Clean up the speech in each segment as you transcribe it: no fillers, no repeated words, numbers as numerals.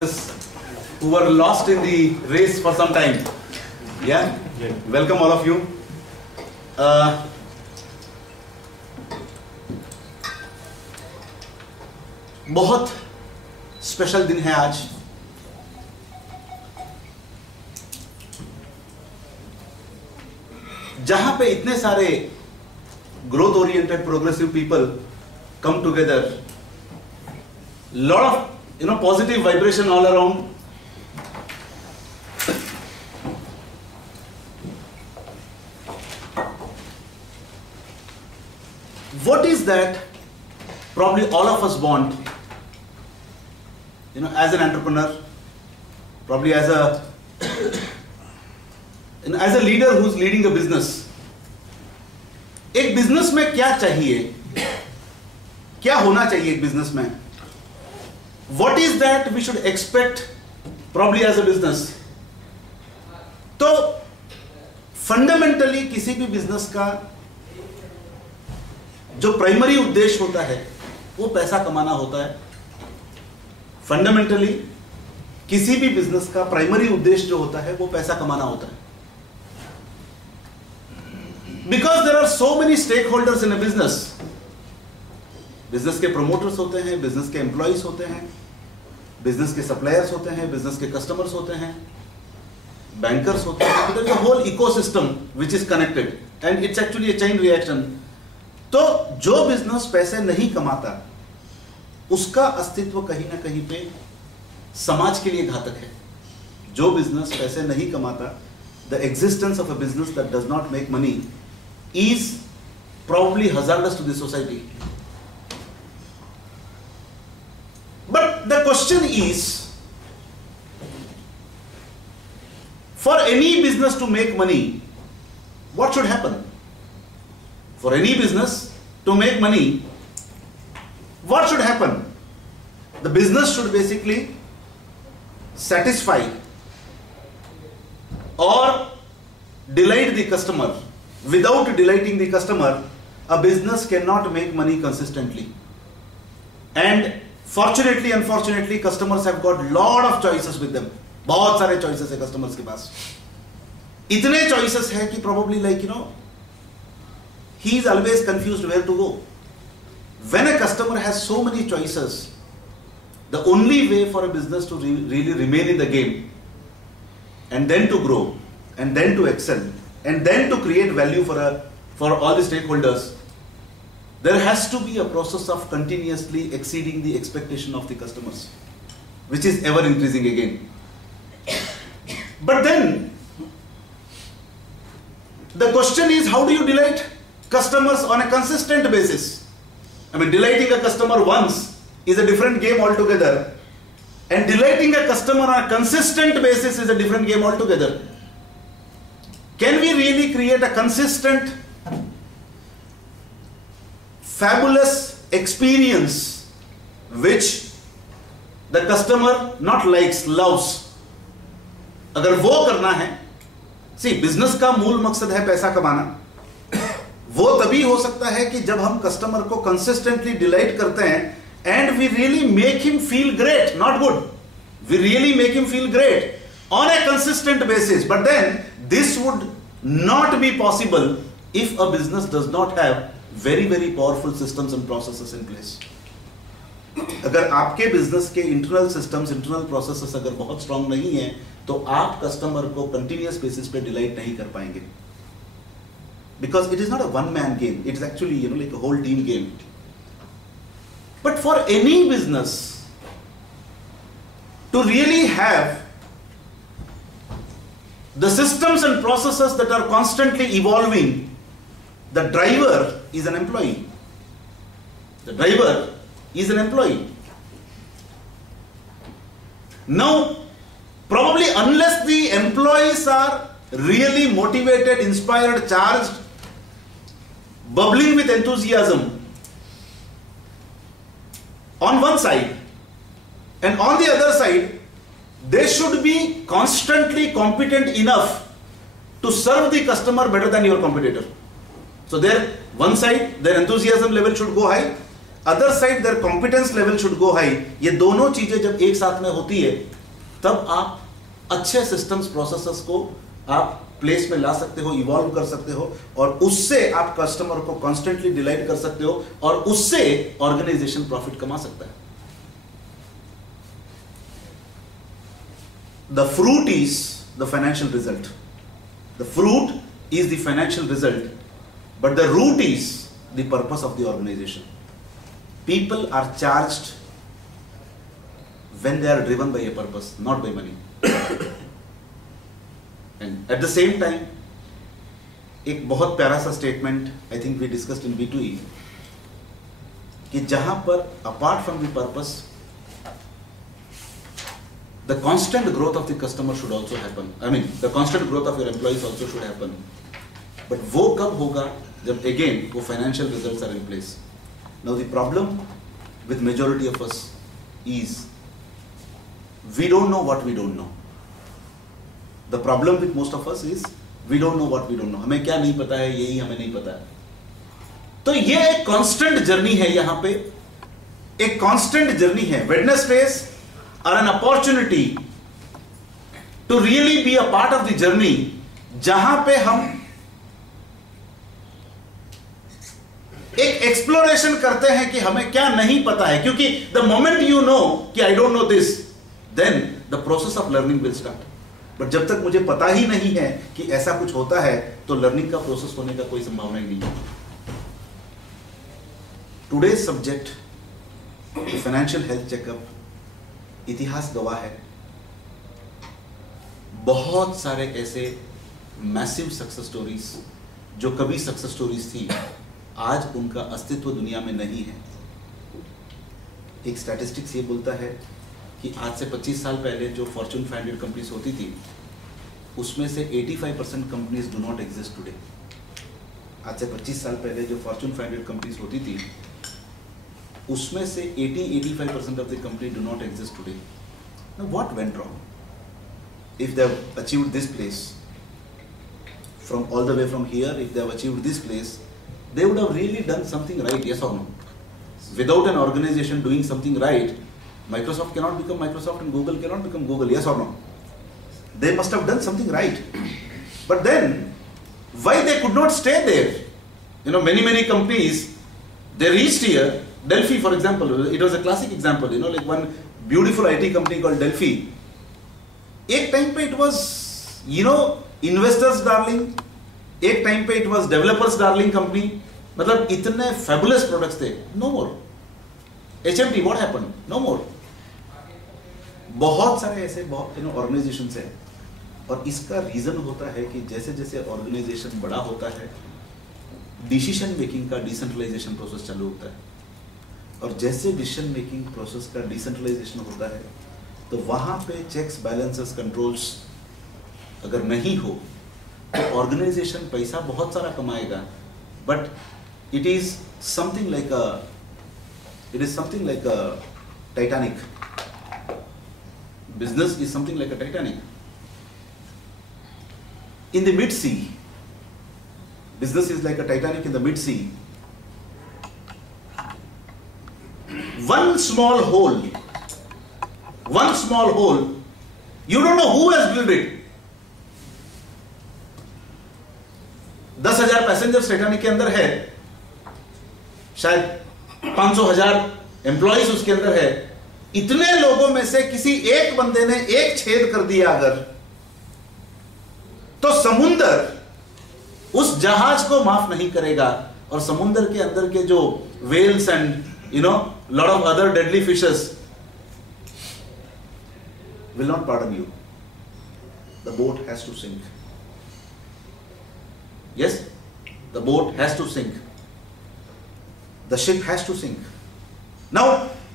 who were lost in the race for some time. Yeah? Welcome all of you. बहुत special दिन है आज. जहां पे इतने सारे growth oriented progressive people come together, lot of positive vibration all around. What is that probably all of us want, as an entrepreneur, probably as a leader who's leading a business. एक business में क्या चाहिए, क्या होना चाहिए एक business में? What is that we should expect probably as a business? तो फंडामेंटली किसी भी बिजनेस का जो प्राइमरी उद्देश्य होता है वो पैसा कमाना होता है. फंडामेंटली किसी भी बिजनेस का प्राइमरी उद्देश्य जो होता है वो पैसा कमाना होता है. Because there are so many stakeholders in a business. Business के प्रोमोटर्स होते हैं, बिजनेस के एम्प्लॉइज होते हैं, बिजनेस के सप्लायर्स होते हैं, बिजनेस के कस्टमर्स होते हैं, बैंकर्स होते हैं. There is a whole ecosystem which is connected and it's actually a chain reaction. तो जो बिजनेस पैसे नहीं कमाता उसका अस्तित्व कहीं ना कहीं पे समाज के लिए घातक है. जो बिजनेस पैसे नहीं कमाता, the existence of a business that does not make money is probably hazardous to the society. But the question is, for any business to make money, what should happen? For any business to make money, what should happen? The business should basically satisfy or delight the customer. Without delighting the customer, a business cannot make money consistently. And fortunately, unfortunately, customers have got lot of choices with them. बहुत सारे choices है customers के पास. इतने choices है कि probably he is always confused where to go. When a customer has so many choices, the only way for a business to really remain in the game and then to grow and then to excel and then to create value for all the stakeholders, there has to be a process of continuously exceeding the expectation of the customers, which is ever increasing again. But then the question is, how do you delight customers on a consistent basis? I mean, delighting a customer once is a different game altogether, and delighting a customer on a consistent basis is a different game altogether. Can we really create a consistent, fabulous experience which the customer not likes, loves? अगर वो करना है, see, business का मूल मकसद है पैसा कमाना. वो तभी हो सकता है कि जब हम कस्टमर को कंसिस्टेंटली डिलाइट करते हैं and we really make him feel great, not good. We really make him feel great on a consistent basis. But then this would not be possible if a business does not have very, very powerful systems and processes in place. अगर आपके business के internal systems, internal processes अगर बहुत strong नहीं है, तो आप customer को कंटिन्यूअस बेसिस पे डिलाइट नहीं कर पाएंगे. Because it is not a one-man game. It is actually, like a whole team game. But for any business to really have the systems and processes that are constantly evolving, the driver is an employee. The driver is an employee. Now, probably unless the employees are really motivated, inspired, charged, bubbling with enthusiasm on one side, and on the other side, they should be constantly competent enough to serve the customer better than your competitor. So one side, their enthusiasm level should go high. Other side their competence level should go high. ये दोनों चीजें जब एक साथ में होती है तब आप अच्छे सिस्टम्स प्रोसेसेस को आप प्लेस में ला सकते हो, इवॉल्व कर सकते हो, और उससे आप कस्टमर को कॉन्स्टेंटली डिलाइट कर सकते हो, और उससे ऑर्गेनाइजेशन प्रॉफिट कमा सकता है। The fruit is the financial result, the fruit is the financial result, but the root is the purpose of the organisation. People are charged when they are driven by a purpose, not by money. And at the same time, एक बहुत प्यारा सा statement I think we discussed in B2E कि जहां पर apart from the purpose the constant growth of the customer should also happen, I mean the constant growth of your employees also should happen, but वो कब होगा जब again वो financial results are in place. Now the problem with majority of us is we don't know what we don't know. The problem with most of us is we don't know what we don't know. हमें क्या नहीं पता है, यही हमें नहीं पता है। तो ये एक कांस्टेंट जर्नी है, यहां पे एक कांस्टेंट जर्नी है। Wednesdays are an opportunity to really be a part of the journey, जहां पे हम एक एक्सप्लोरेशन करते हैं कि हमें क्या नहीं पता है, क्योंकि द मोमेंट यू नो कि I don't know this, then the process of learning will start. But जब तक मुझे पता ही नहीं है कि ऐसा कुछ होता है तो लर्निंग का प्रोसेस होने का कोई संभावना ही नहीं है। Today's subject, financial health checkup, इतिहास गवाह है बहुत सारे ऐसे मैसिव सक्सेस स्टोरीज जो कभी सक्सेस स्टोरीज थी, आज उनका अस्तित्व दुनिया में नहीं है। एक स्टैटिस्टिक्स ये बोलता है कि आज से 25 साल पहले जो फॉर्च्यून 500 कंपनीज होती थी उसमें से 85% companies do not exist today. आज से 25 साल पहले जो फॉर्च्यून 500 कंपनीज होती थी उसमें से 80-85% of the company do not exist today. Now what went wrong? If they have achieved this place from all the way from here, if they have achieved this place, they would have really done something right, yes or no? Without an organization doing something right, Microsoft cannot become Microsoft and Google cannot become Google, yes or no? They must have done something right. But then, why they could not stay there? You know, many companies, they reached here. Delphi, for example, it was a classic example, you know, like one beautiful IT company called Delphi. एक time पे it was, you know, investors darling, एक time पे it was developers darling company, मतलब इतने fabulous products थे, no more. HMT what happened? No more. बहुत सारे ऐसे बहुत ऑर्गेनाइजेशंस हैं, और इसका रीजन होता है कि जैसे जैसे ऑर्गेनाइजेशन बड़ा होता है डिसीजन मेकिंग का डिसेंट्रलाइजेशन प्रोसेस चालू होता है, और जैसे डिसीजन मेकिंग प्रोसेस का डिसेंट्रलाइजेशन होता है तो वहां पे चेक्स बैलेंसेस कंट्रोल्स अगर नहीं हो तो ऑर्गेनाइजेशन पैसा बहुत सारा कमाएगा, but it is something like a Titanic. Business is something like a Titanic in the mid sea. Business is like a Titanic in the mid sea. One small hole, you don't know who has built it. 10,000 passengers Titanic के अंदर है, शायद 500,000 employees उसके अंदर है। इतने लोगों में से किसी एक बंदे ने एक छेद कर दिया अगर, तो समुंदर उस जहाज को माफ नहीं करेगा, और समुंदर के अंदर के जो whales and lot of other deadly fishes will not pardon you. The boat has to sink. Yes, the boat has to sink. The ship has to sink. Now,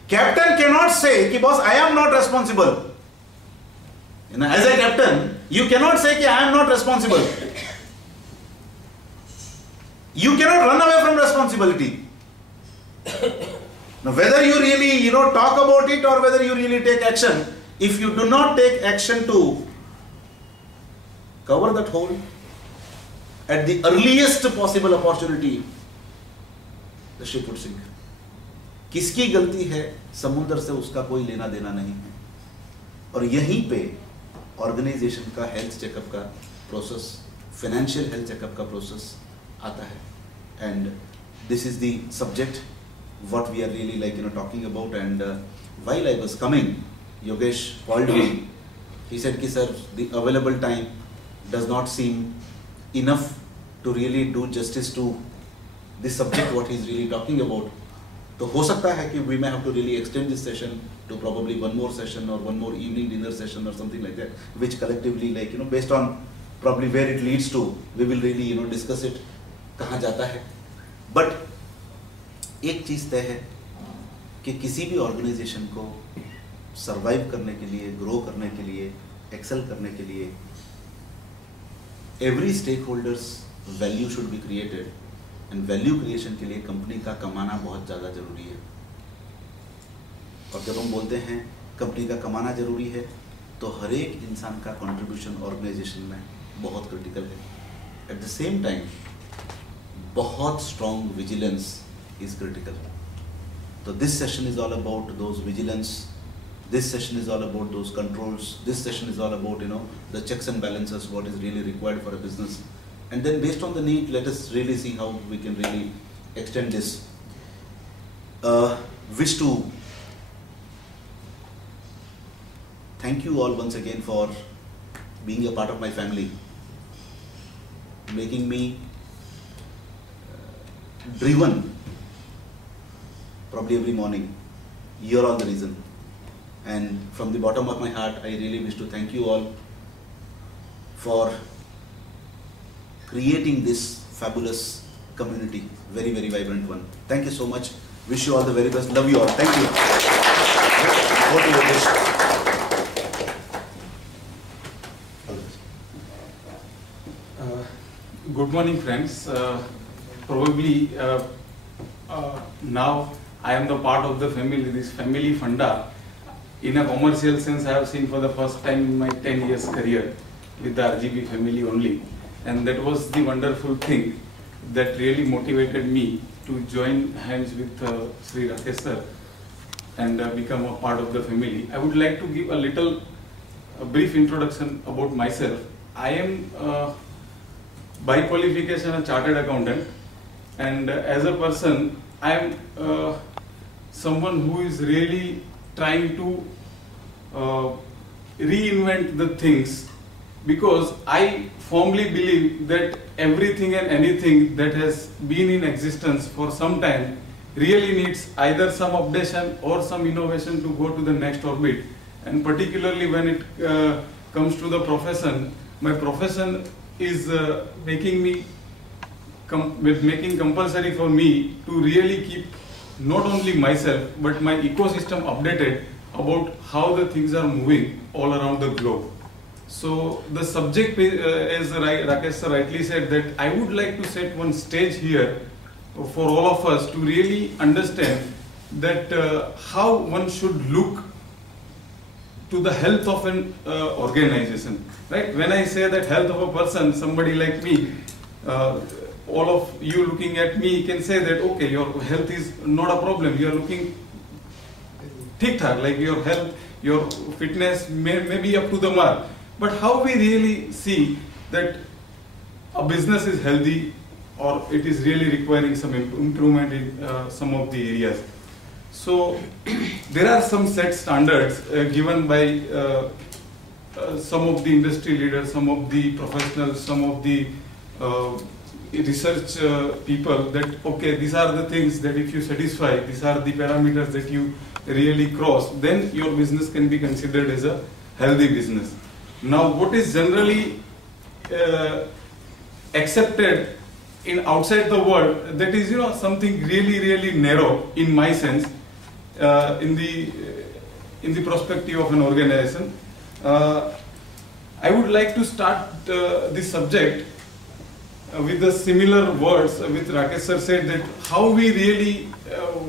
captain cannot say कि boss, I am not responsible. As a captain, you cannot say कि I am not responsible. You cannot run away from responsibility. Now, whether you really, talk about it or whether you really take action, if you do not take action to cover that hole at the earliest possible opportunity, the ship would sink. किसकी गलती है समुद्र से उसका कोई लेना देना नहीं है, और यहीं पे ऑर्गेनाइजेशन का हेल्थ चेकअप का प्रोसेस, फाइनेंशियल हेल्थ चेकअप का प्रोसेस आता है. And this is the subject what we are really talking about. And while I was coming, Yogesh called me. He said ki sir, the available time does not seem enough to really do justice to this subject what he is really talking about. तो हो सकता है कि we may have to really extend this session to probably one more session or one more evening dinner session or something like that, which collectively based on probably where it leads to, we will really discuss it कहाँ जाता है. But एक चीज़ तय है कि किसी भी organisation को सरवाइव करने के लिए, ग्रो करने के लिए, एक्सेल करने के लिए, every stakeholders value should be created. And value creation के लिए कंपनी का कमाना बहुत ज़्यादा जरूरी है. और जब हम बोलते हैं कंपनी का कमाना जरूरी है, तो हर एक इंसान का कंट्रीब्यूशन ऑर्गेनाइजेशन में बहुत क्रिटिकल है. एट द सेम टाइम बहुत strong vigilance is critical. So this session is all about those vigilance. This session is all about those controls. This session is all about the checks and balances, what is really required for a business. And then based on the need, let us really see how we can really extend this. Wish to thank you all once again for being a part of my family, making me driven probably every morning. You're all the reason. And from the bottom of my heart, I really wish to thank you all for creating this fabulous community, very, very vibrant one. Thank you so much. Wish you all the very best. Love you all. Thank you. Go to your wish. Good morning, friends. Probably now I am the part of the family, this family funda. In a commercial sense, I have seen for the first time in my 10 years career with the RGB family only. And that was the wonderful thing that really motivated me to join hands with Sri Rakesh sir and become a part of the family. I would like to give a brief introduction about myself. I am by qualification a chartered accountant, and as a person, I am someone who is really trying to reinvent the things, because I firmly believe that everything and anything that has been in existence for some time really needs either some updation or some innovation to go to the next orbit. And particularly when it comes to the profession, my profession is making compulsory for me to really keep not only myself but my ecosystem updated about how the things are moving all around the globe. So the subject, as Rakesh sir rightly said, that I would like to set one stage here for all of us to really understand that how one should look to the health of an organization. Right? When I say that health of a person, somebody like me, all of you looking at me can say that okay, your health is not a problem, you are looking ठीक-ठाक, like your health, your fitness may be up to the mark. But how we really see that a business is healthy or it is really requiring some improvement in some of the areas. So there are some set standards given by some of the industry leaders, some of the professionals, some of the research people, that okay, these are the things that if you satisfy, these are the parameters that you really cross, then your business can be considered as a healthy business. Now what is generally accepted in outside the world, that is something really narrow in my sense, in the perspective of an organization. I would like to start this subject with the similar words with Rakesh sir said, that how we really,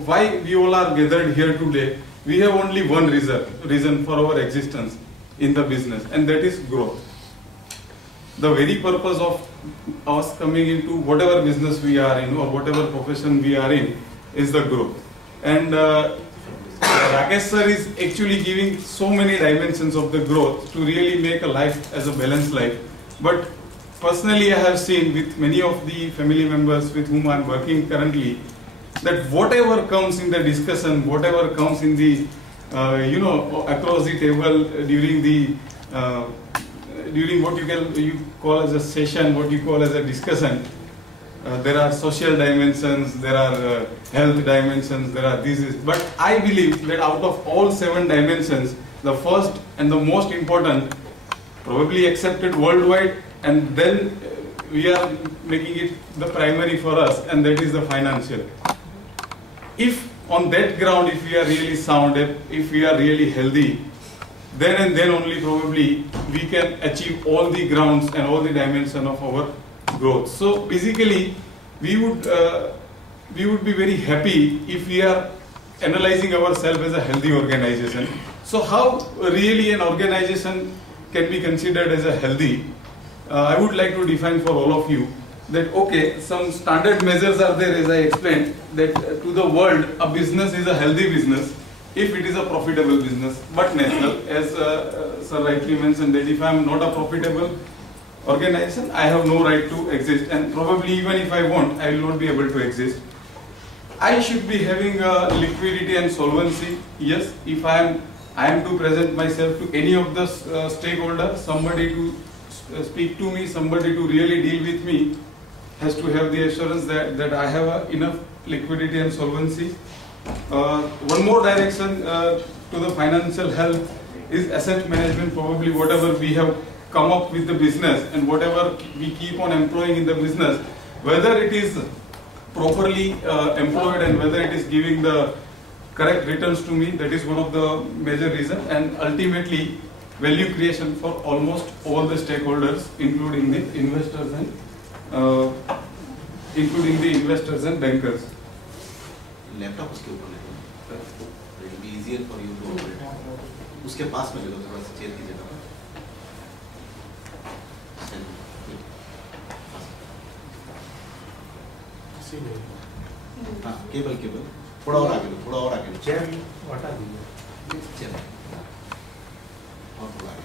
why we all are gathered here today. We have only one reason for our existence in the business, and that is growth. The very purpose of us coming into whatever business we are in or whatever profession we are in is the growth. And Rakesh sir is actually giving so many dimensions of the growth to really make a life as a balanced life. But personally, I have seen with many of the family members with whom I am working currently, that whatever comes in the discussion, whatever comes in the across the table during what you call as a session, what you call as a discussion, there are social dimensions, there are health dimensions, there are disease. But I believe that out of all 7 dimensions, the first and the most important, probably accepted worldwide, and then we are making it the primary for us, and that is the financial. If on that ground, if we are really sound, if we are really healthy, then and then only probably we can achieve all the grounds and all the dimensions of our growth. So basically, we would be very happy if we are analyzing ourselves as a healthy organization. So how really an organization can be considered as a healthy? I would like to define for all of you that, okay, some standard measures are there, as I explained, that to the world a business is a healthy business if it is a profitable business. But natural, as Sir rightly mentioned, that if I am not a profitable organization, I have no right to exist, and probably even if I want, I will not be able to exist. I should be having liquidity and solvency. Yes, if I am to present myself to any of the stakeholders, somebody to speak to me, somebody to really deal with me, has to have the assurance that I have enough liquidity and solvency. One more direction to the financial health is asset management. Probably whatever we have come up with the business and whatever we keep on employing in the business, whether it is properly employed and whether it is giving the correct returns to me, that is one of the major reasons. And ultimately, value creation for almost all the stakeholders, including the investors and bankers. Laptop उसके ऊपर ले लो, it will be easier for you to operate. उसके पास में ले लो थोड़ा सा chair की जगह पर. हाँ, केबल थोड़ा और आगे लो, चेयर हटा दीजिए, चेयर और थोड़ा आगे.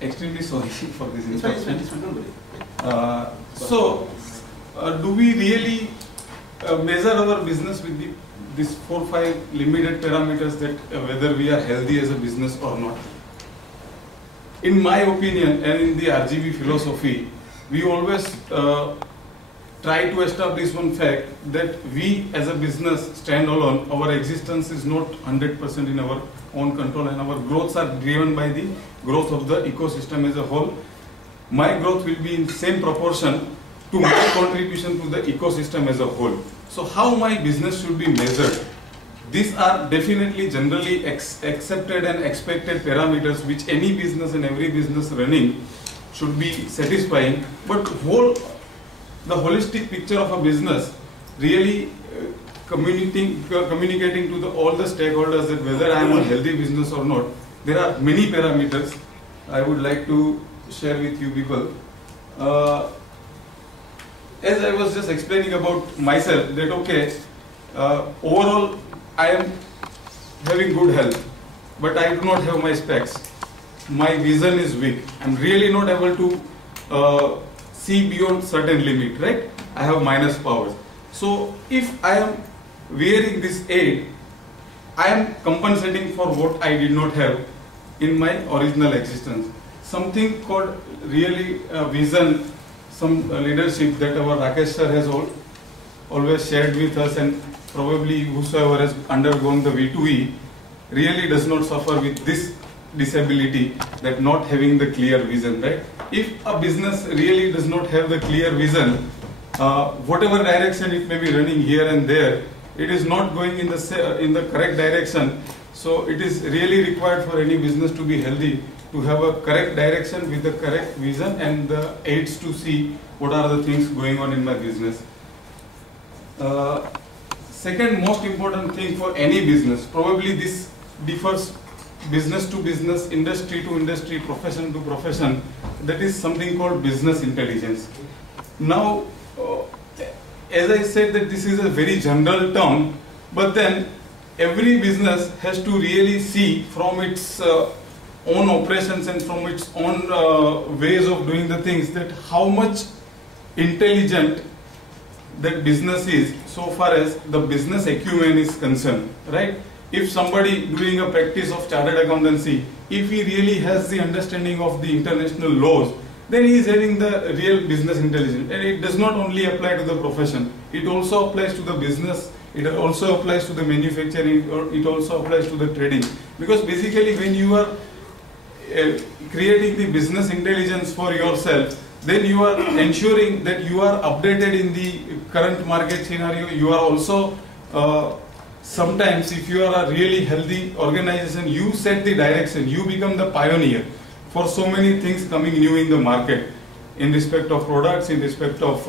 Extremely sorry for this interruption. Do we really measure our business with these 4 or 5 limited parameters that whether we are healthy as a business or not? In my opinion and in the RGB philosophy, we always try to establish one fact that we as a business stand alone. Our existence is not 100% in our own control, and our growths are driven by the growth of the ecosystem as a whole. My growth will be in same proportion to my contribution to the ecosystem as a whole. So how my business should be measured? These are definitely generally accepted and expected parameters which any business and every business running should be satisfying. But the holistic picture of a business really communicating to all the stakeholders that whether I am a healthy business or not, there are many parameters I would like to share with you people. As I was just explaining about myself, that okay, overall I am having good health, but I do not have my specs. My vision is weak. I am really not able to see beyond certain limit, right? I have minus powers. So if I am wearing this aid, I am compensating for what I did not have in my original existence. Something called really vision, some leadership that our Rakesh sir has always shared with us, and probably whosoever has undergone the V2E really does not suffer with this disability, that not having the clear vision, right? If a business really does not have the clear vision, whatever direction it may be running here and there, it is not going in the correct direction. So it is really required for any business to be healthy, to have a correct direction with the correct vision and the aids to see what are the things going on in my business. Second most important thing for any business, probably this differs business to business, industry to industry, profession to profession, that is something called business intelligence. Now, as I said that this is a very general term, but then every business has to really see from its own operations and from its own ways of doing the things that how much intelligent that business is so far as the business acumen is concerned, right? If somebody doing a practice of chartered accountancy, if he really has the understanding of the international laws, then he is having the real business intelligence. And it does not only apply to the profession, it also applies to the business, it also applies to the manufacturing, or it also applies to the trading. Because basically when you are creating the business intelligence for yourself, then you are ensuring that you are updated in the current market scenario. You are also sometimes, if you are a really healthy organization, you set the direction, you become the pioneer for so many things coming new in the market in respect of products, in respect of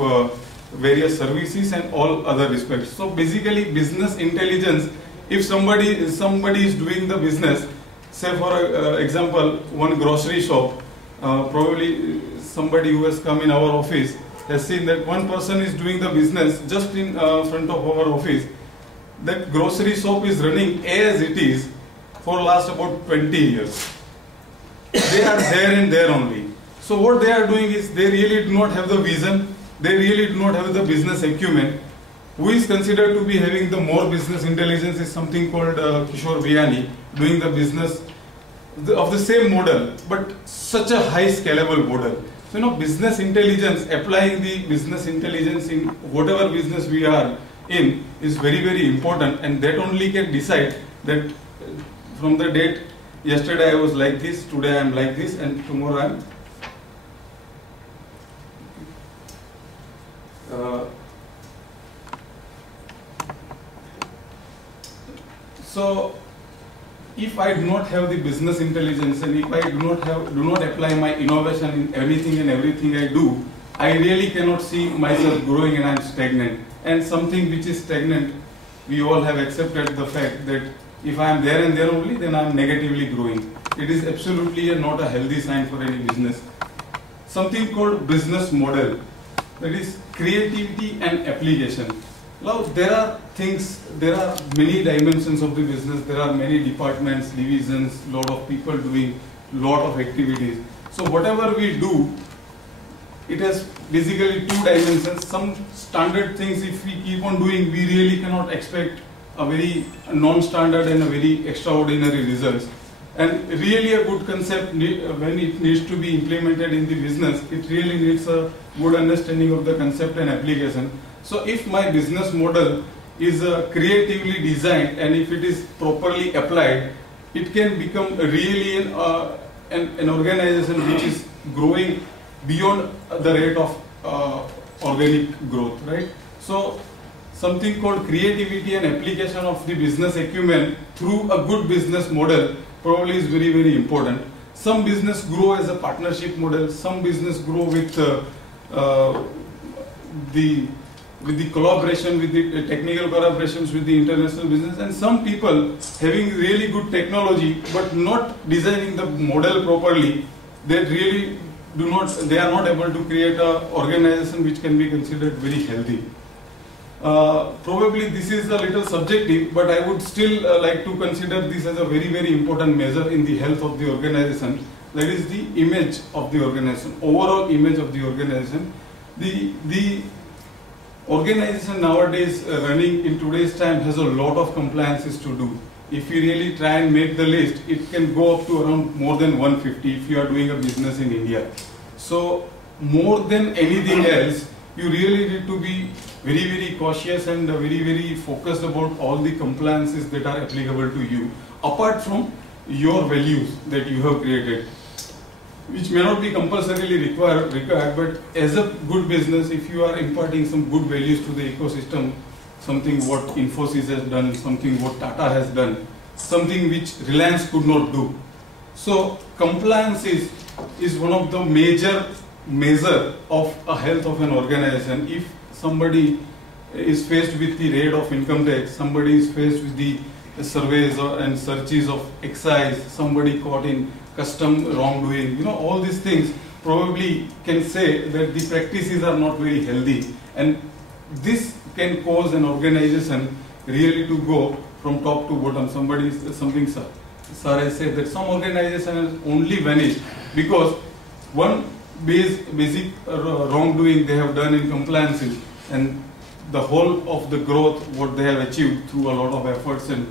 various services and all other respects. So basically business intelligence, if somebody is doing the business, say for example one grocery shop, probably somebody who has come in our office has seen that one person is doing the business just in front of our office. That grocery shop is running as it is for last about 20 years. They are there and there only. So what they are doing is they really do not have the vision, they really do not have the business acumen. Who is considered to be having the more business intelligence is something called Kishore Biyani, doing the business of the same model, but such a high scalable model. So business intelligence, applying the business intelligence in whatever business we are in is very, very important, and that only can decide that from the date yesterday I was like this, today I am like this, and tomorrow I am so if I do not have the business intelligence, and if I do not apply my innovation in anything and everything I do, I really cannot see myself growing, and I am stagnant. And something which is stagnant, we all have accepted the fact that if I am there and there only, then I am negatively growing. It is absolutely not a healthy sign for any business. Something called business model, that is creativity and application. Now there are many dimensions of the business, there are many departments, divisions, lot of people doing lot of activities. So whatever we do, it has basically two dimensions. Some standard things, if we keep on doing, we really cannot expect a very non-standard and a very extraordinary results. And really a good concept, when it needs to be implemented in the business, it really needs a good understanding of the concept and application. So if my business model is creatively designed and if it is properly applied, it can become really an organization which is growing beyond the rate of organic growth, right? So something called creativity and application of the business acumen through a good business model probably is very, very important. Some business grow as a partnership model, some business grow with the collaboration, with the technical collaborations with the international business, and some people having really good technology but not designing the model properly, they really they are not able to create an organization which can be considered very healthy. Probably this is a little subjective, but I would still like to consider this as a very, very important measure in the health of the organization. That is the image of the organization, overall image of the organization. The organization nowadays running in today's time has a lot of compliances to do. If you really try and make the list, it can go up to around more than 150 if you are doing a business in India. So more than anything else, you really need to be very, very cautious and very, very focused about all the compliances that are applicable to you, apart from your values that you have created, which may not be compulsorily required, but as a good business, if you are imparting some good values to the ecosystem, something what Infosys has done, something what Tata has done, something which Reliance could not do. So compliance is one of the major measure of a health of an organization. If somebody is faced with the raid of income tax, somebody is faced with the surveys and searches of excise, somebody caught in custom wrongdoing, all these things probably can say that the practices are not very healthy, and this can cause an organization really to go from top to bottom. Something sir has said that some organizations only vanished because one basic wrongdoing they have done in compliances, and the whole of the growth what they have achieved through a lot of efforts and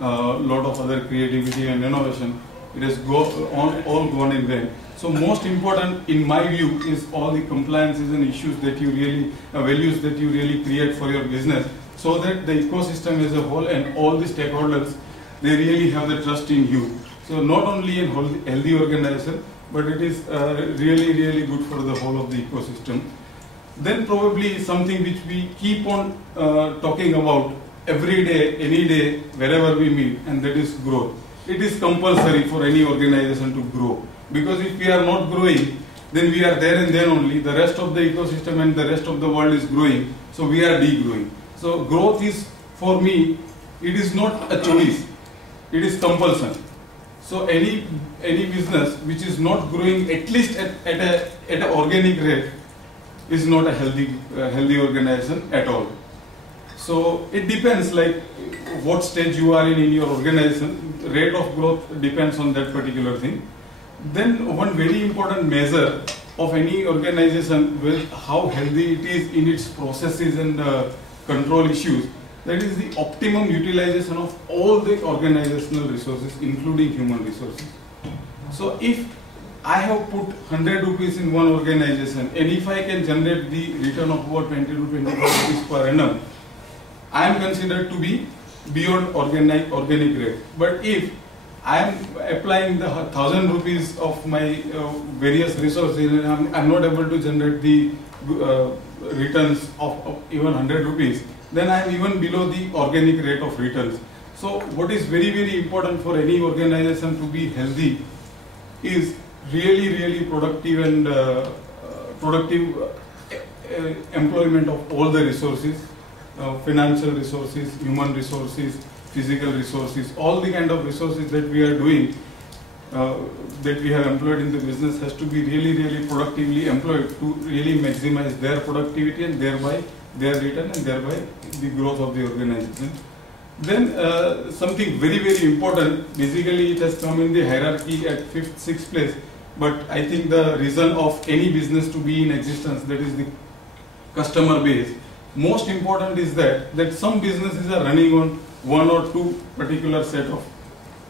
lot of other creativity and innovation, it has all gone in vain. So most important in my view is all the compliances and issues that you really, values that you really create for your business, so that the ecosystem as a whole and all the stakeholders, they really have the trust in you. So not only in healthy organization, but it is really good for the whole of the ecosystem. Then probably something which we keep on talking about every day, any day, wherever we meet, and that is growth. It is compulsory for any organization to grow, because if we are not growing, then we are there and then only. The rest of the ecosystem and the rest of the world is growing, so we are degrowing. So growth is, for me, it is not a choice, it is compulsion. So any business which is not growing at least at an organic rate is not a healthy organization at all. So it depends like what stage you are in your organization. Rate of growth depends on that particular thing. Then one very important measure of any organization with how healthy it is in its processes and control issues, that is the optimum utilization of all the organizational resources, including human resources. So if I have put 100 rupees in one organization, and if I can generate the return of about 20 to 25 rupees per annum, I am considered to be beyond organic rate. But if I am applying the 1,000 rupees of my various resources and I am not able to generate the returns of even 100 rupees, then I am even below the organic rate of returns. So what is very important for any organization to be healthy is really productive and productive employment of all the resources, financial resources, human resources, physical resources, all the kind of resources that we are doing, that we have employed in the business has to be really productively employed to really maximize their productivity and thereby their return and thereby the growth of the organization. Then something very important, basically it has come in the hierarchy at 5th, 6th place, but I think the reason of any business to be in existence, that is the customer base. Most important is that some businesses are running on one or two particular set of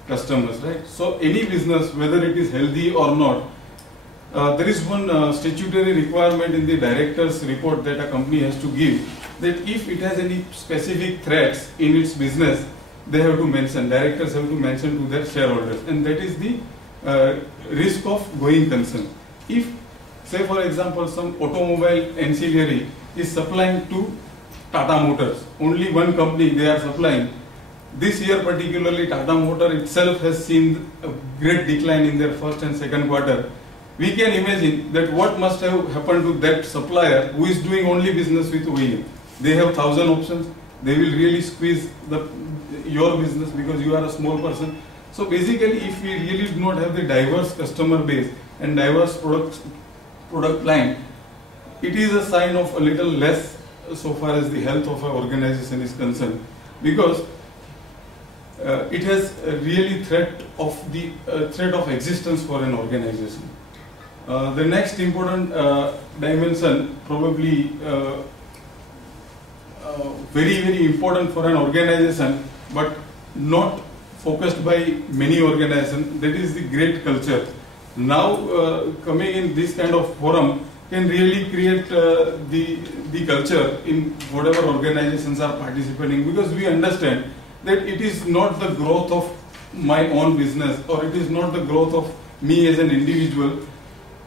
customers, right? So any business, whether it is healthy or not, there is one statutory requirement in the director's report that a company has to give, that if it has any specific threats in its business, they have to mention, directors have to mention to their shareholders, and that is the risk of going concern. If, say for example, some automobile ancillary is supplying to Tata Motors, only one company they are supplying. This year particularly Tata Motor itself has seen a great decline in their first and second quarter. We can imagine that what must have happened to that supplier who is doing only business with OEM. They have 1,000 options, they will really squeeze your business because you are a small person. So basically if we really do not have the diverse customer base and diverse product line, it is a sign of a little less so far as the health of an organization is concerned, because it has a really threat of existence for an organization. The next important dimension, probably very important for an organization, but not focused by many organizations, that is the great culture. Now coming in this kind of forum can really create the culture in whatever organizations are participating, because we understand that it is not the growth of my own business, or it is not the growth of me as an individual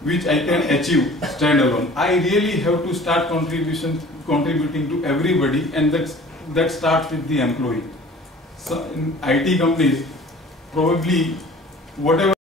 which I can achieve standalone. I really have to start contributing to everybody, and that starts with the employee. So in IT companies, probably whatever